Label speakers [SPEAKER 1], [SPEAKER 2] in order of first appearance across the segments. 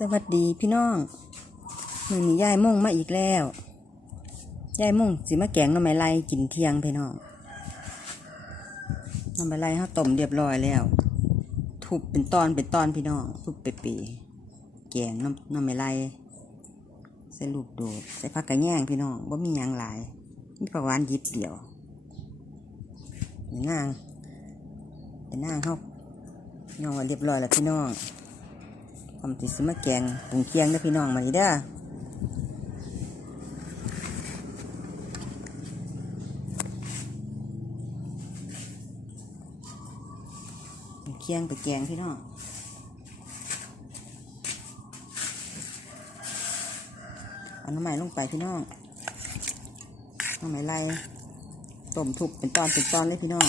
[SPEAKER 1] สวัสดีพี่น้องมือนี้ยายม่งมาอีกแล้วยายม่งสิมาแกงน้ำไม้ไล่กินเที่ยงพี่น้องน้ำไม้ไล่เขาต้มเรียบร้อยแล้ว ทุบเป็นตอนเป็นตอนพี่น้องทุบเปีๆแกงน้ำน้ำไม้ไล่ใส่ลูกโดดใส่ผักกระแยงพี่น้องว่ามีหยังหลายมีผักหวานยิบเดียวเป็นนางเป็นนางเขาย่องเรียบร้อยแล้วพี่น้อง ผมติสมาแกงปรุงเคียงด้อพี่น้องมาดีเด้อเคียงไปแกงพี่น้องเอาน้ำใหม่ลงไปพี่น้องน้ำใหม่ไล่ต้มทุบเป็นตอนเป็นตอนเลยพี่น้อง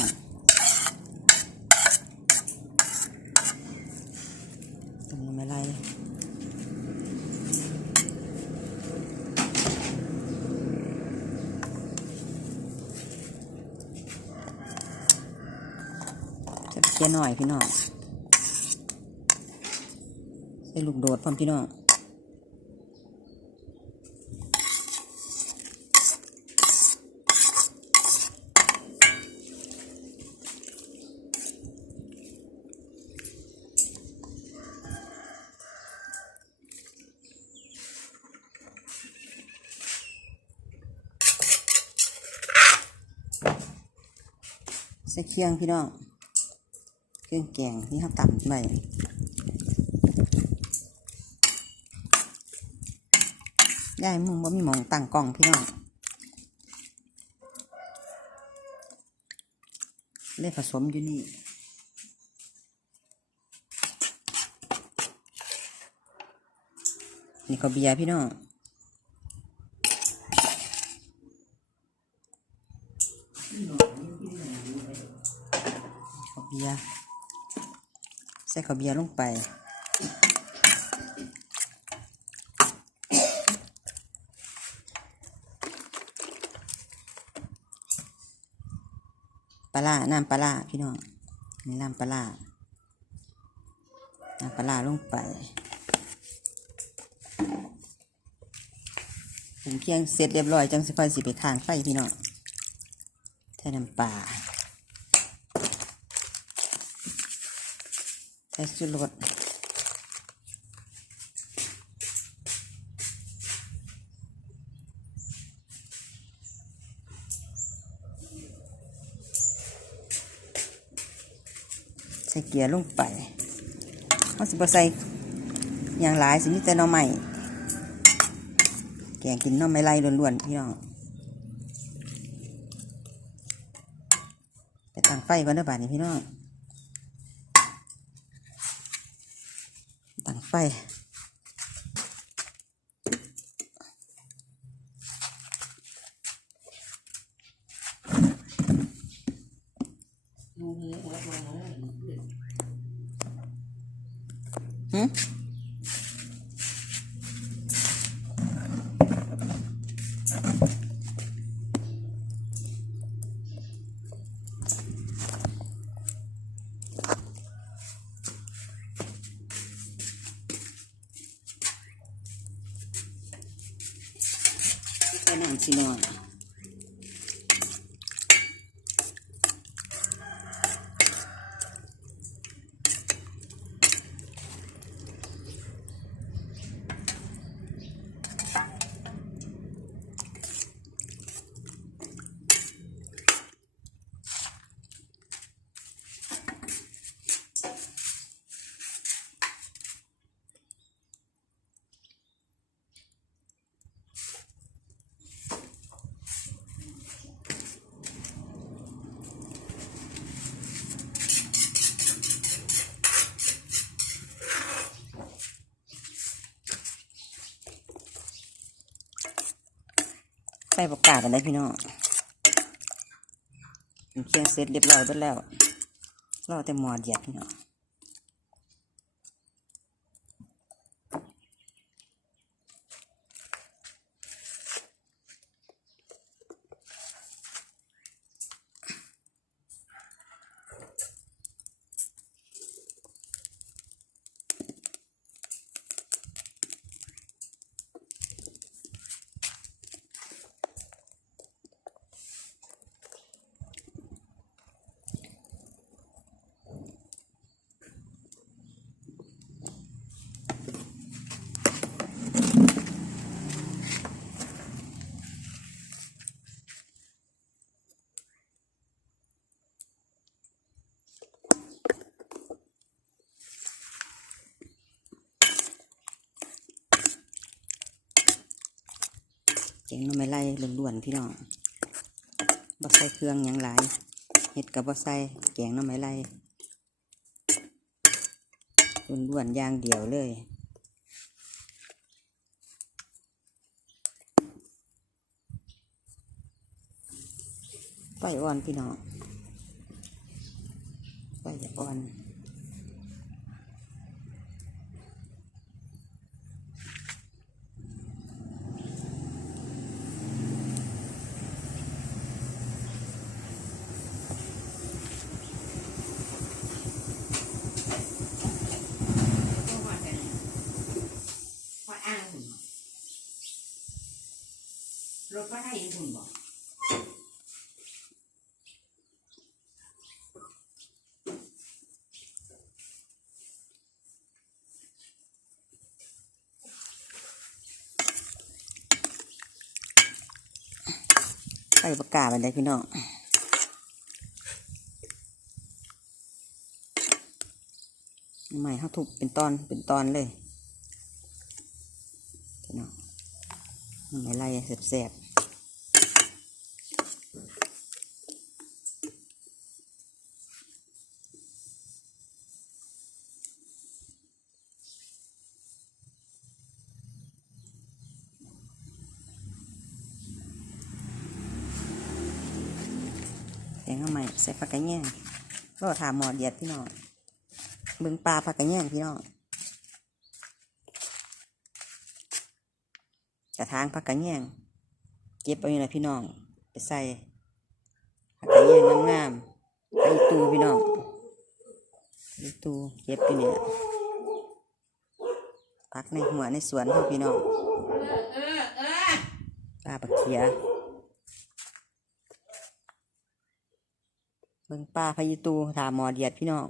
[SPEAKER 1] ต้มน้ำใหม่ไล่ จะ เกียหน่อยพี่น้องใส่ลูกโดดพร้อมพี่น้องใส่เคียงพี่น้อง เครื่องแกงที่เขาตำไปได้มึงว่ามีหมองตั้งกล่องพี่น้องเลยผสมอยู่นี่นี่ก็เบียร์พี่น้องข้าเบียร์ ส่ข้าวเบียร์ลงไป ปลาร้าน้ำปลาร้าพี่น้องนี่น้ำปลาร้าน้ำปลาร้าลงไปปรุงเคียงเสร็จเรียบร้อยจังสิค่อยสิไปทางไฟพี่น้องใส่น้ำปลา ใส่สุรสใส่เกลือลงไปเขาสิบใส่อย่างหลายสิมีแต่น่อไม้แกงกินน่อไม้ไล่ล้วนๆพี่น้องไปตั้งไฟก่อนเด้อบาดนี้พี่น้อง ตั้ ใส่น้ำสินอน ใส่ประกาศกันได้พี่น้องเคียงเสร็จเรียบร้อยหมดแล้วรอแต่หมอเดียดพี่น้อง งน้ำไม่ไล่ล้วนๆพี่น้องบ่ใส่เครื่องหยังหลายเห็ดกับบ่ใส่แกงน้ำไม่ไล่ล้วนๆอย่างเดียวเลยไฟอ่อนพี่น้องไฟอย่าอ่อน
[SPEAKER 2] ว่าอ้างหุ่นบ่รถว่าได้หุ่นบอก
[SPEAKER 1] ส่ปากกาไปเลยพี่น้องใหม่เขาถูกเป็นตอนเป็นตอนเลยพี่น้องไม่ไล่แสบๆแกงข้าว ใหม่ใส่ผักกระแยงรอถามหมอเดียดพี่น้องเบิ่งปลาผักกระแยงพี่น้องกระถางผักกระแยงเก็บเอาอยู่นะพี่น้อง ไปใส่ผักกระแยงงามๆไปอีตูพี่น้องไปอีตูเก็บอยู่เนี่ยพักในหัวในสวนขอพี่น้อง
[SPEAKER 2] ออเออ
[SPEAKER 1] ปลาปักเขีย เบิ่งป้าพายุตูถามหมอเดียดพี่น้อง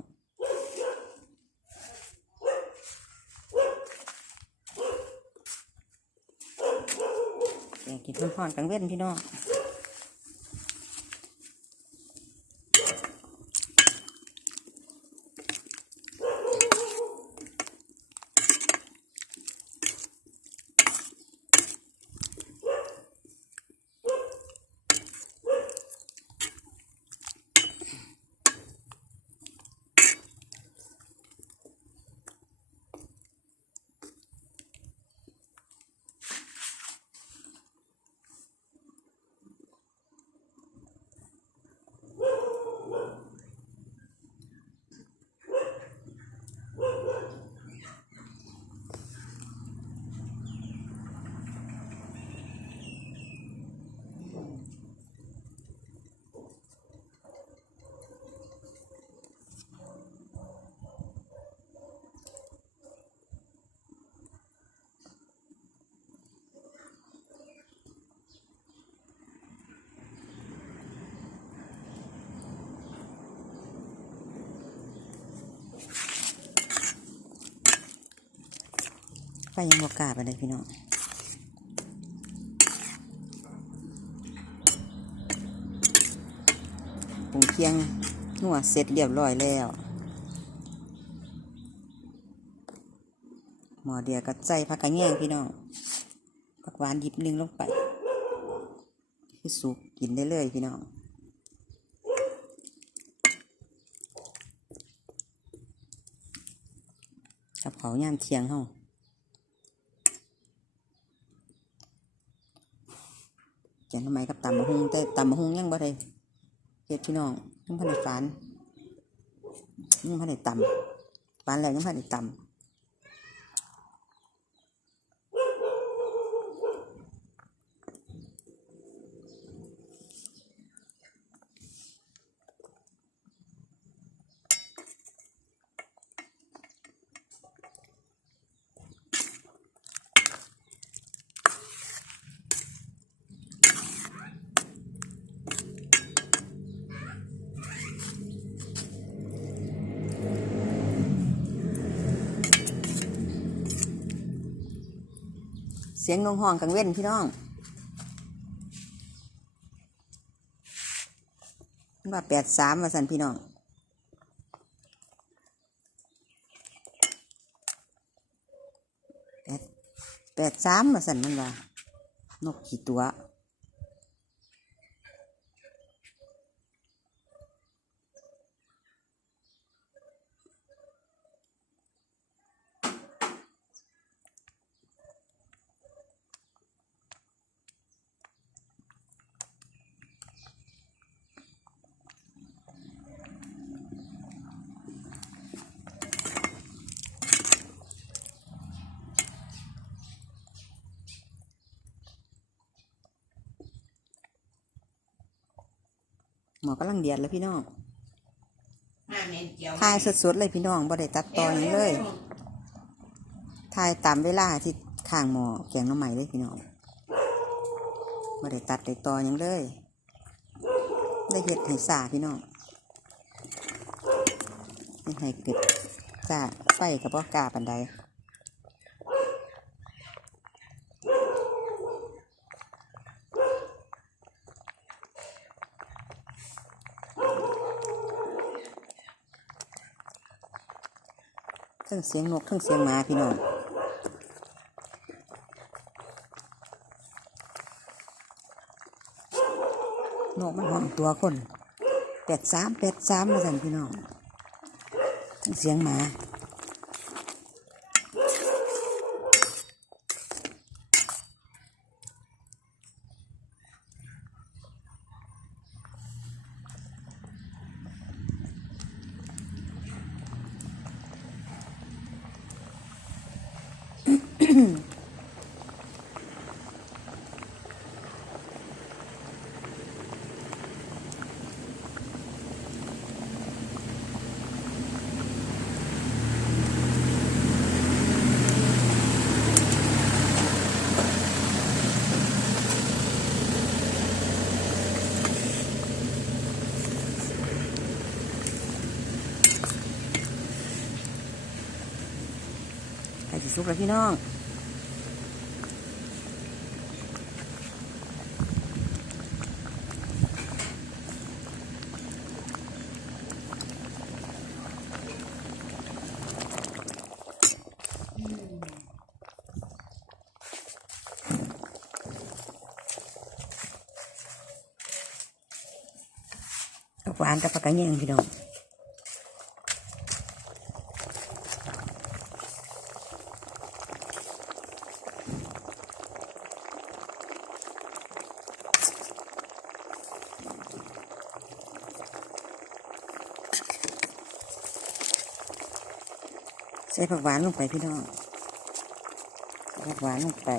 [SPEAKER 1] กินข้าวกลางเว้นพี่น้อง ไฟยังบกล้าไปเลยพี่น้องปรุงเคียงนัวเสร็จเรียบร้อยแล้วหมอเดียวก็ใส่ผักกระแยงพี่น้องผักหวานหยิบหนึงลงไปคือสุกกินได้เลยพี่น้องกับเขาย่ามเทียงเฮาแก งทำไมกับตำมะฮุงแต่ตำมะฮุงยังบ่ได้เฮ็ดพี่น้องยังพันได้ฝันยังพันได้ตำฝันแล้วยังพันได้ตำเสียงนงห้องกังเว้นพี่น้องว่าแปดสามมาสันพี่น้องแปดแปดสามมาสันมันว่านกขี่ตัว ห มอกำลังเดียดเลยพี่น้อง
[SPEAKER 2] มาเมนเจียว
[SPEAKER 1] ทายสดๆเลยพี่น้องบ่ได้ตัดตอนหยังเลยทายตามเวลาที่ข้างหมอแกงหน้ำใหม่เลยพี่น้องบ่ได้ตัดได้ตอนหยังเลย ได้เห็ดให้สาพี่น้องเฮ็ดให้เกิดจ้าไฟกับบ่กล้าปันใด ทั้งเสียงนกทั้งเสียงหมาพี่น้องนกมันห้องตัวคนแปดสามแปดสามมาสั่นพี่น้องทั้งเสียงหมา สิสุกแล้วพี่น้อง หวานกับปลากระเนียงพี่น้องใส่ผักหวานลงไปพี่น้องผักหวานลงไป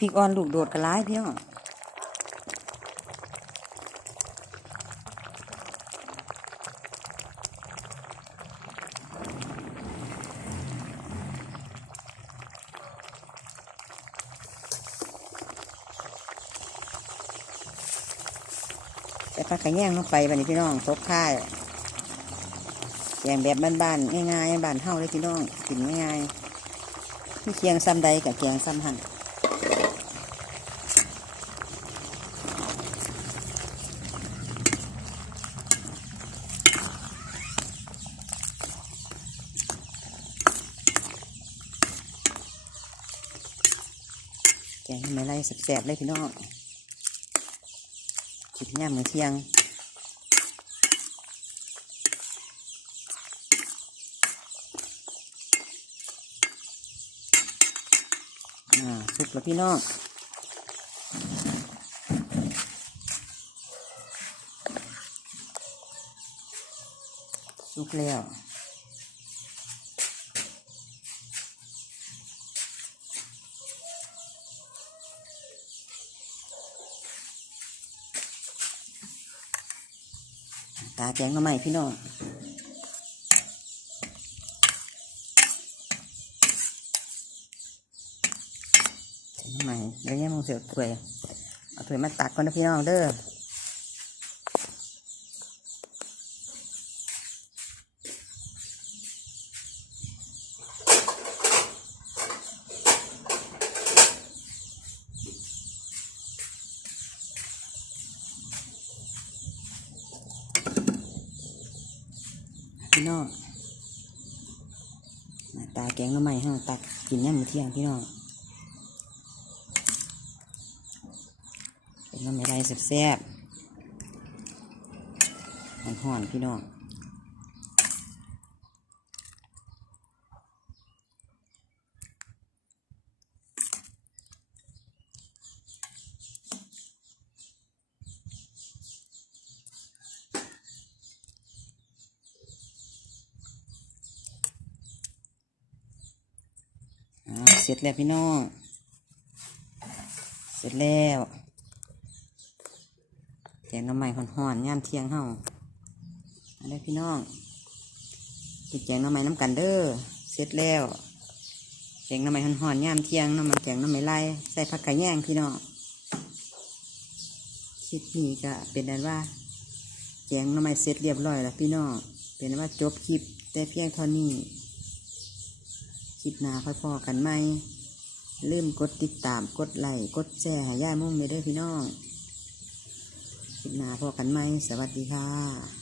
[SPEAKER 1] พริกอ่อนลูกโดดกระร้ายพี่น้องแต่ปลากระแยงลงไปบันนี้พี่น้องตบค่ายแกงแบบบ้านๆง่ายๆบ้านเฮาเลยพี่น้องกินง่ายๆที่เคียงซ้ำใดกับเคียงซ้ำหันแกงท แสบๆเลยพี่น้องกินย่ามมือเที่ยงอ่าสุกแล้วพี่น้องสุกแล้ว ตาแจงมาใหม่พี่น้องมาใหม่เดี๋ยวนี้มึงเสือถ้วยเอาถ้วยมาตักก่อนนะพี่น้องเด้อ พี่น้องหน้าตาแกงหน้ำใหม่ห้าตักกินย่ำมื้อ เที่ยงพี่น้องเป็นน้ำไม่ไรแซ่บๆห่อนๆพี่น้อง ร็จแล้วพี่น้อง เสร็จแล้วแกงน้ำใหม่ห่อนๆย่ามเที่ยงเฮาเอะไรพี่น้องกินแกงน้ำใหม่น้ำกันเด้อ เสร็จแล้วแกงน้ำใหม่ห่อนๆย่ามเที่ยงน้ำมันแกงน้ำใหม่ไล่ใส่ผักกระแยงพี่น้องคลิปนี้ก็เป็นนั้นว่าแกงน้ำใหม่เสร็จเรียบร้อยแล้วพี่น้อง เป็นนั้นว่าจบคลิปแต่เพียงเท่านี้ คลิปหน้าค่อยพอกันไหมลืมกดติดตามกดไลค์กดแชร์ให้ย่ามุ่งไปเด้อพี่น้องคลิปหน้าพอกันไหมสวัสดีค่ะ